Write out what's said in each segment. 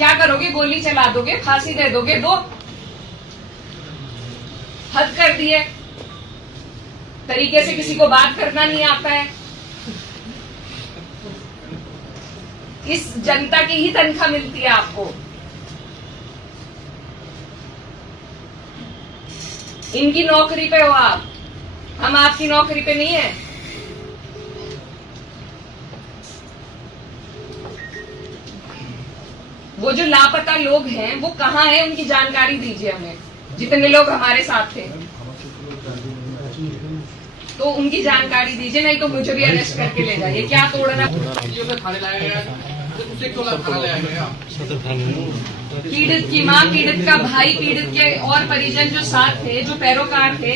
क्या करोगे? गोली चला दोगे, फांसी दे दोगे? दो, हद कर दिए। तरीके से किसी को बात करना नहीं आता है। इस जनता की ही तनख्वाह मिलती है आपको। इनकी नौकरी पे हो आप, हम आपकी नौकरी पे नहीं है। वो जो लापता लोग हैं वो कहाँ हैं, उनकी जानकारी दीजिए हमें। जितने लोग हमारे साथ थे तो उनकी जानकारी दीजिए, नहीं तो मुझे भी अरेस्ट करके ले जाइए। क्या तोड़ना? पीड़ित की माँ, पीड़ित का भाई, पीड़ित के और परिजन जो साथ थे, जो पैरोकार थे,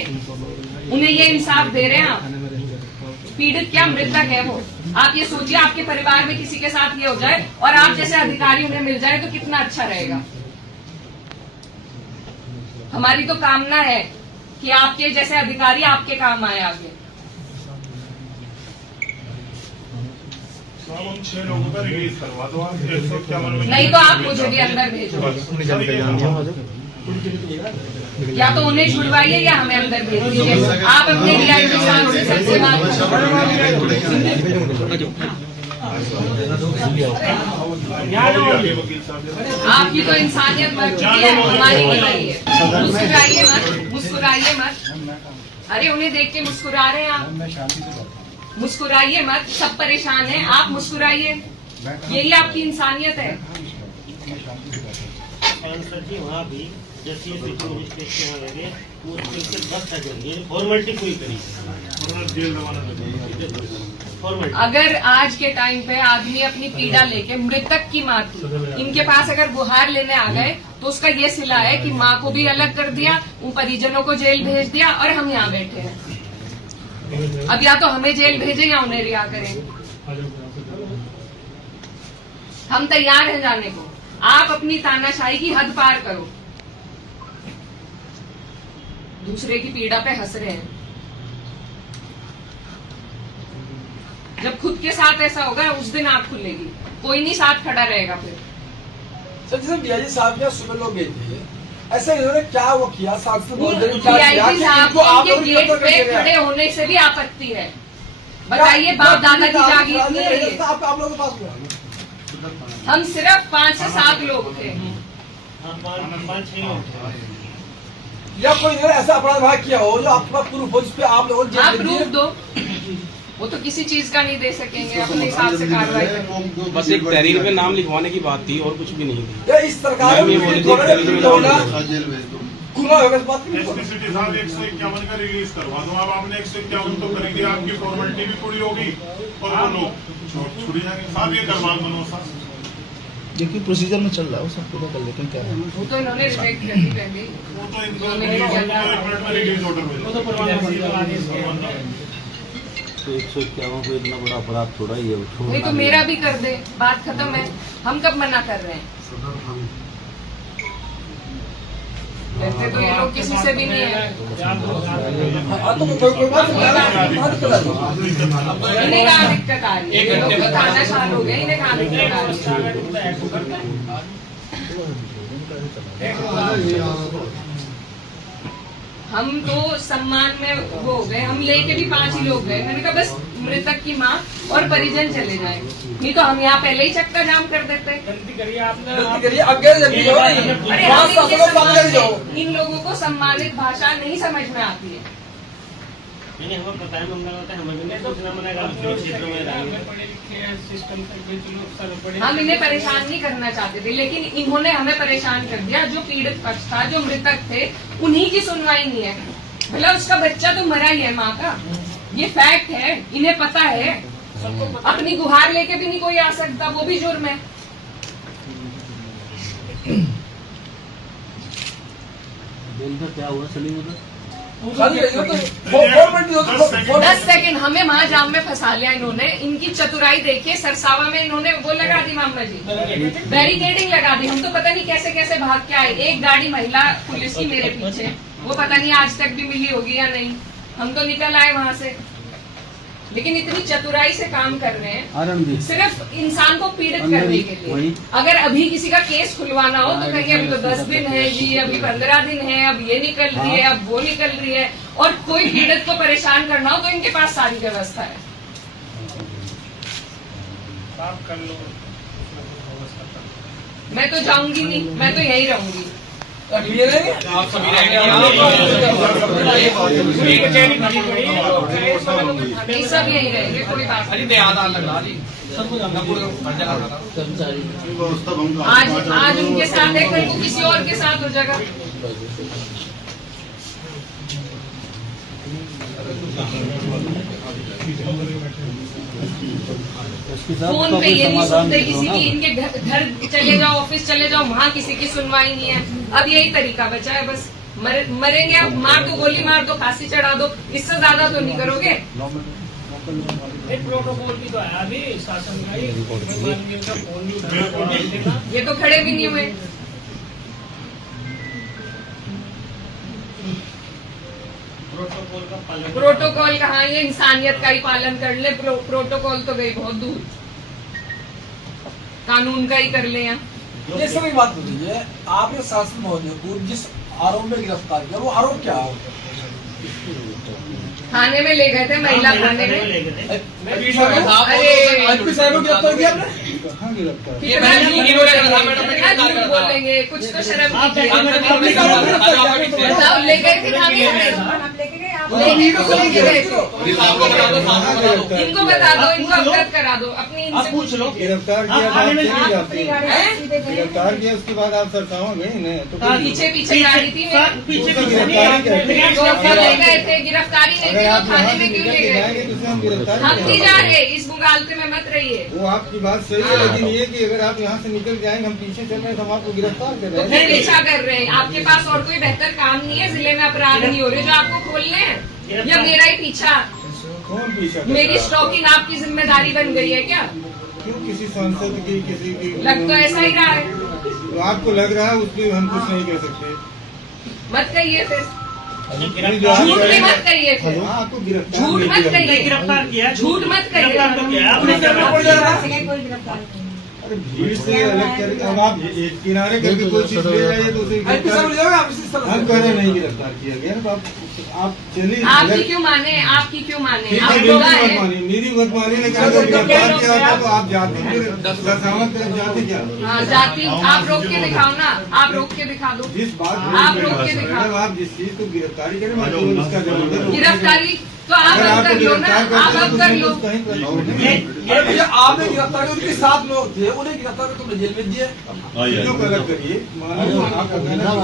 उन्हें ये इंसाफ दे रहे हैं आप? पीड़ित क्या मृतक है वो? आप ये सोचिए, आपके परिवार में किसी के साथ ये हो जाए और आप जैसे अधिकारी उन्हें मिल जाए तो कितना अच्छा रहेगा। हमारी तो कामना है कि आपके जैसे अधिकारी आपके काम आए आगे। हम 6 लोगों का रिलीज करवा दो आप। नहीं तो आप मुझे भी अंदर भेजो, या तो उन्हें छुड़वाइए या हमें अंदर भेज दीजिए। आप अपने डीआईजी साहब से सबसे बात आपकी तो इंसानियत मर चुकी है, हमारी नहीं रही है। मुस्कुराइए मत, मुस्कुराइए मत। अरे उन्हें देख के मुस्कुरा रहे हैं आप, मुस्कुराइए मत। सब परेशान हैं, आप मुस्कुराइए। यही आपकी इंसानियत है। वहाँ भी जैसे फॉर्मेलिटी कोई करी। अगर आज के टाइम पे आदमी अपनी पीड़ा लेके, मृतक की माँ थी, इनके पास अगर गुहार लेने आ गए तो उसका ये सिला है कि माँ को भी अलग कर दिया, उन परिजनों को जेल भेज दिया और हम यहाँ बैठे हैं। अब या तो हमें जेल भेजें या उन्हें रिहा करें। हम तैयार हैं जाने को। आप अपनी तानाशाही की हद पार करो। दूसरे की पीड़ा पे हंस रहे हैं। जब खुद के साथ ऐसा होगा उस दिन आंख खुलेगी, कोई नहीं साथ खड़ा रहेगा फिर। सर जैसे डीआईजी साहब के सुबह लोग गए थे, ऐसे इन्होंने क्या वो किया? डीआईजी साहब के गेट पे खड़े होने से भी आपत्ति है? बताइए, बाप दादा की जागीर नहीं है ये? आप लोगों के पास हम सिर्फ 5 से 7 लोग थे। या कोई ऐसा अपराध भाग किया हो जो आपके पास प्रूफ हो, जिस पे आप लोगों आप प्रूफ दो। वो तो किसी चीज का नहीं दे सकेंगे, अपने हिसाब से कार्रवाई करेंगे। बस एक तहरीर में नाम लिखवाने की बात थी और कुछ भी नहीं थी। या इस सरकार में गुना होगा इस बात की। एसपीसीटी साहब 151 का रिलीज करवा दो। अब आपने 151 तो करेंगे, आपकी फॉर्मेलिटी भी पूरी होगी और वो लोग छुड़ी जाएंगे। साहब ये करवा दो साहब, देखिए प्रोसीजर में चल रहा है, सब पूरा कर लेकिन क्या है वो तो इन्होंने रिजेक्ट कर दी पहले। वो तो इनको 1 मिनट में रिलीज ऑर्डर भेजो। तो 151 को इतना बड़ा अपराध थोड़ा ही है। नहीं तो मेरा भी कर दे, बात खत्म है। हम कब मना कर रहे हैं? वैसे तो ये लोग किसी से भी नहीं है। इन्हें कहाँ दिक्कत आ रही है? ये लोग तो तानाशाह हो गए, इन्हें कहाँ दिक्कत आ रही है? हम तो सम्मान में वो हो गए, हम लेके भी 5 ही लोग गए। मैंने कहा बस मृतक की माँ और परिजन चले जाए, नहीं तो हम यहाँ पहले ही चक्का जाम कर देते। गलती करिए आपने, गलती करिए आगे जल्दी हो रही है। अरे हम इन लोगों को सम्मानित भाषा नहीं समझ में आती है। नहीं हमें पता है, हमें भी नहीं सोचना मना क्षेत्र में हम इन्हें परेशान नहीं करना चाहते थे, लेकिन इन्होंने हमें परेशान कर दिया। जो पीड़ित पक्ष था, जो मृतक थे, उन्हीं की सुनवाई नहीं है। भला उसका बच्चा तो मरा ही है, माँ का ये फैक्ट है, इन्हें पता है। अपनी गुहार लेके भी नहीं कोई आ सकता, वो भी जुर्म है। क्या हुआ सलीम? 10 सेकंड हमें वहाँ जाम में फंसा लिया इन्होंने। इनकी चतुराई देखिए, सरसावा में इन्होंने वो लगा दी, मामला जी बैरिकेडिंग लगा दी। हम तो पता नहीं कैसे कैसे भाग के आए। एक गाड़ी महिला पुलिस की मेरे पीछे, वो पता नहीं आज तक भी मिली होगी या नहीं। हम तो निकल आए वहाँ से। लेकिन इतनी चतुराई से काम कर रहे हैं आनंदी सिर्फ इंसान को पीड़ित करने के लिए। अगर अभी किसी का केस खुलवाना हो तो कहिए अभी तो 10 दिन है जी, अभी 15 दिन है, अब ये निकल रही है, अब वो निकल रही है, और कोई पीड़ित को परेशान करना हो तो इनके पास सारी व्यवस्था है। मैं तो जाऊंगी नहीं, मैं तो यही रहूंगी। आप सभी नहीं, सब यही रहेंगे, कोई बात नहीं। आज उनके साथ है, कल को किसी और के साथ हो जाएगा। फोन पे ये नहीं सुनते किसी की, इनके घर चले जाओ, ऑफिस चले जाओ, वहाँ किसी की सुनवाई नहीं है। अब यही तरीका बचा है, बस मरेंगे आप, मार दो, गोली मार दो, फांसी चढ़ा दो, इससे ज्यादा तो नहीं करोगे। एक प्रोटोकॉल भी तो आया अभी शासन का ही, उनका फोन भी उठाना, ये तो खड़े भी नहीं हुए। प्रोटोकॉल का पालन। प्रोटोकॉल कहाँ, ये इंसानियत का ही पालन कर ले। प्रोटोकॉल तो गई बहुत दूर, कानून का ही कर ले। यहाँ ये सभी बात बताइए, आपने शासन महोदय को जिस आरोप में गिरफ्तार किया, वो आरोप क्या है? थाने में ले गए थे, महिला थाने में। एसपी साहब को गिरफ्तार किया आपने? कितना झूठ बोलेंगे, कुछ तो शर्म कीजिए। बताओ, ले गए थे थाने में, इनको बता दो, इनको अवगत करा दो, अपनी इनसे पूछ लो। गिरफ्तार किया उसके बाद आप सरसावा गए न, तो पीछे पीछे गाड़ी थी, ले गए थे, गिरफ्तारी नहीं थी, तो थाने में क्यों ले गए? हम नहीं जा रहे, इस मुगालते में मत रहिए। वो आपकी बात सही है, लेकिन ये कि अगर आप यहाँ से निकल जाएंगे, हम पीछे चल रहे हैं तो हम आपको गिरफ्तार कर रहे फिर हैं। पीछा कर रहे हैं। आपके पास और कोई बेहतर काम नहीं है, जिले में अपराध नहीं हो रहे जो आपको खोलने हैं, या मेरा ही पीछा? कौन पीछा? मेरी स्टॉकिंग आपकी जिम्मेदारी बन गई है क्या? क्यों किसी सांसद की, किसी की लग तो ऐसा ही रहा है। तो आपको लग रहा है, उसमें हम कुछ नहीं कह सकते। मत कहिए फिर, नहीं, जो आप झूठ कह भी रहे मत हैं- कहिए फिर, हाँ, आपको गिरफ्तार झूठ नहीं मत किया। कहिए, गिरफ्तार किया, झूठ मत कहिए। गिरफ्तार तो किया आपने, अरे भीड़ से अलग करके अब आप एक किनारे करके कोई चीज ले जाइए तो उसे एसपी साहब ले जाओगे आप इसी तरह से? हम कह रहे नहीं गिरफ्तार किया गया, तो आप चलिए। आपकी क्यों माने, आपकी क्यों माने? ठीक आप है, खुदा मेरी मत है। मानिए, मेरी मत मानिए, लेकिन अगर गिरफ्तार किया होता तो आप जाते फिर दसावत तरफ जाते क्या? हाँ, जाती, आप रोक के दिखाओ ना, आप रोक के दिखा दो। जिस बात आप रोक के दिखाओ। जब आप जिस चीज को गिरफ्तारी करें, मैं केवल उसका जवाब दूं। गिरफ्तारी तो आप अगर अब आपको कर लो ना, गिरफ्तार आप करते अब तो कर उसमें लो। कुछ कहीं प्रश्न नहीं। अरे भैया, आपने गिरफ्तार किया, उनके 7 लोग थे, उन्हें गिरफ्तार कर तुमने जेल में दिए। क्यों गलत करिए? मान लो आपका कहना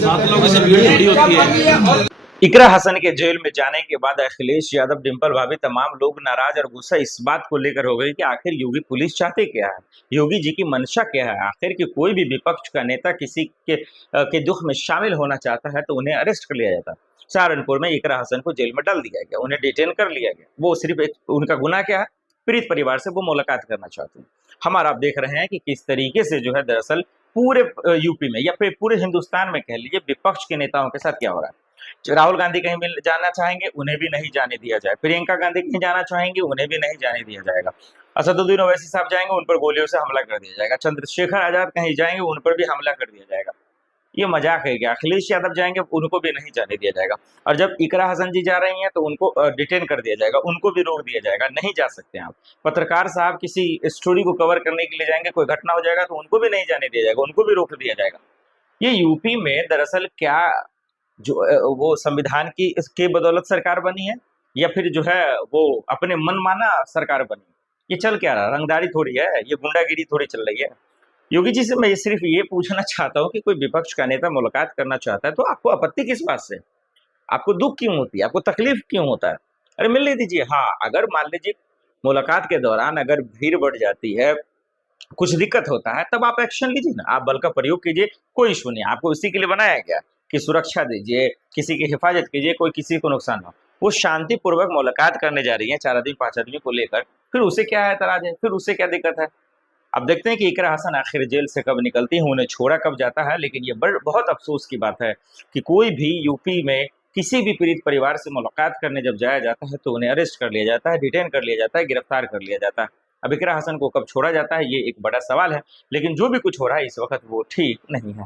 7 लोगों से भीड़ थोड़ी होती है। इकरा हसन के जेल में जाने के बाद अखिलेश यादव, डिंपल भाभी, तमाम लोग नाराज और गुस्सा इस बात को लेकर हो गए कि आखिर योगी पुलिस चाहते क्या है, योगी जी की मंशा क्या है। आखिर कि कोई भी विपक्ष का नेता किसी के दुख में शामिल होना चाहता है तो उन्हें अरेस्ट कर लिया जाता। सहारनपुर में इकरा हसन को जेल में डाल दिया गया, उन्हें डिटेन कर लिया गया। वो सिर्फ उनका गुनाह क्या है, पीड़ित परिवार से वो मुलाकात करना चाहते हैं। हमारा आप देख रहे हैं कि किस तरीके से जो है दरअसल पूरे यूपी में या फिर पूरे हिंदुस्तान में कह लीजिए विपक्ष के नेताओं के साथ क्या हो रहा है। राहुल गांधी कहीं भी जाना चाहेंगे, उन्हें भी नहीं जाने दिया जाए। प्रियंका गांधी कहीं जाना चाहेंगे, उन्हें भी नहीं जाने दिया जाएगा। असदुद्दीन ओवैसी साहब जाएंगे, उन पर गोलियों से हमला कर दिया जाएगा। चंद्रशेखर आजाद कहीं जाएंगे, उन पर भी हमला कर दिया जाएगा। ये मजाक है क्या? अखिलेश यादव जाएंगे, उनको भी नहीं जाने दिया जाएगा। और जब इकरा हसन जी जा रही हैं तो उनको डिटेन कर दिया जाएगा, उनको भी रोक दिया जाएगा, नहीं जा सकते आप। पत्रकार साहब किसी स्टोरी को कवर करने के लिए जाएंगे, कोई घटना हो जाएगा तो उनको भी नहीं जाने दिया जाएगा, उनको भी रोक दिया जाएगा। ये यूपी में दरअसल क्या जो वो संविधान की इसके बदौलत सरकार बनी है, या फिर जो है वो अपने मनमाना सरकार बनी? ये चल क्या रहा? रंगदारी थोड़ी है, ये गुंडागिरी थोड़ी चल रही है। योगी जी से मैं सिर्फ ये पूछना चाहता हूँ कि कोई विपक्ष का नेता मुलाकात करना चाहता है तो आपको आपत्ति किस बात से? आपको दुख क्यों होती है? आपको तकलीफ क्यों होता है? अरे मिलने दीजिए। हाँ, अगर मान लीजिए मुलाकात के दौरान अगर भीड़ बढ़ जाती है, कुछ दिक्कत होता है, तब आप एक्शन लीजिए ना, आप बल का प्रयोग कीजिए, कोई इशू नहीं। आपको इसी के लिए बनाया गया कि सुरक्षा दीजिए, किसी की हिफाजत कीजिए, कोई किसी को नुकसान हो। वो शांतिपूर्वक मुलाकात करने जा रही है 4 आदमी 5 आदमी को लेकर, फिर उसे क्या है एतराज है? फिर उसे क्या दिक्कत है? अब देखते हैं कि इकरा हसन आखिर जेल से कब निकलती है, उन्हें छोड़ा कब जाता है। लेकिन ये बहुत अफसोस की बात है कि कोई भी यूपी में किसी भी पीड़ित परिवार से मुलाकात करने जब जाया जाता है तो उन्हें अरेस्ट कर लिया जाता है, डिटेन कर लिया जाता है, गिरफ्तार कर लिया जाता है। अब इकरा हसन को कब छोड़ा जाता है ये एक बड़ा सवाल है, लेकिन जो भी कुछ हो रहा है इस वक्त वो ठीक नहीं है।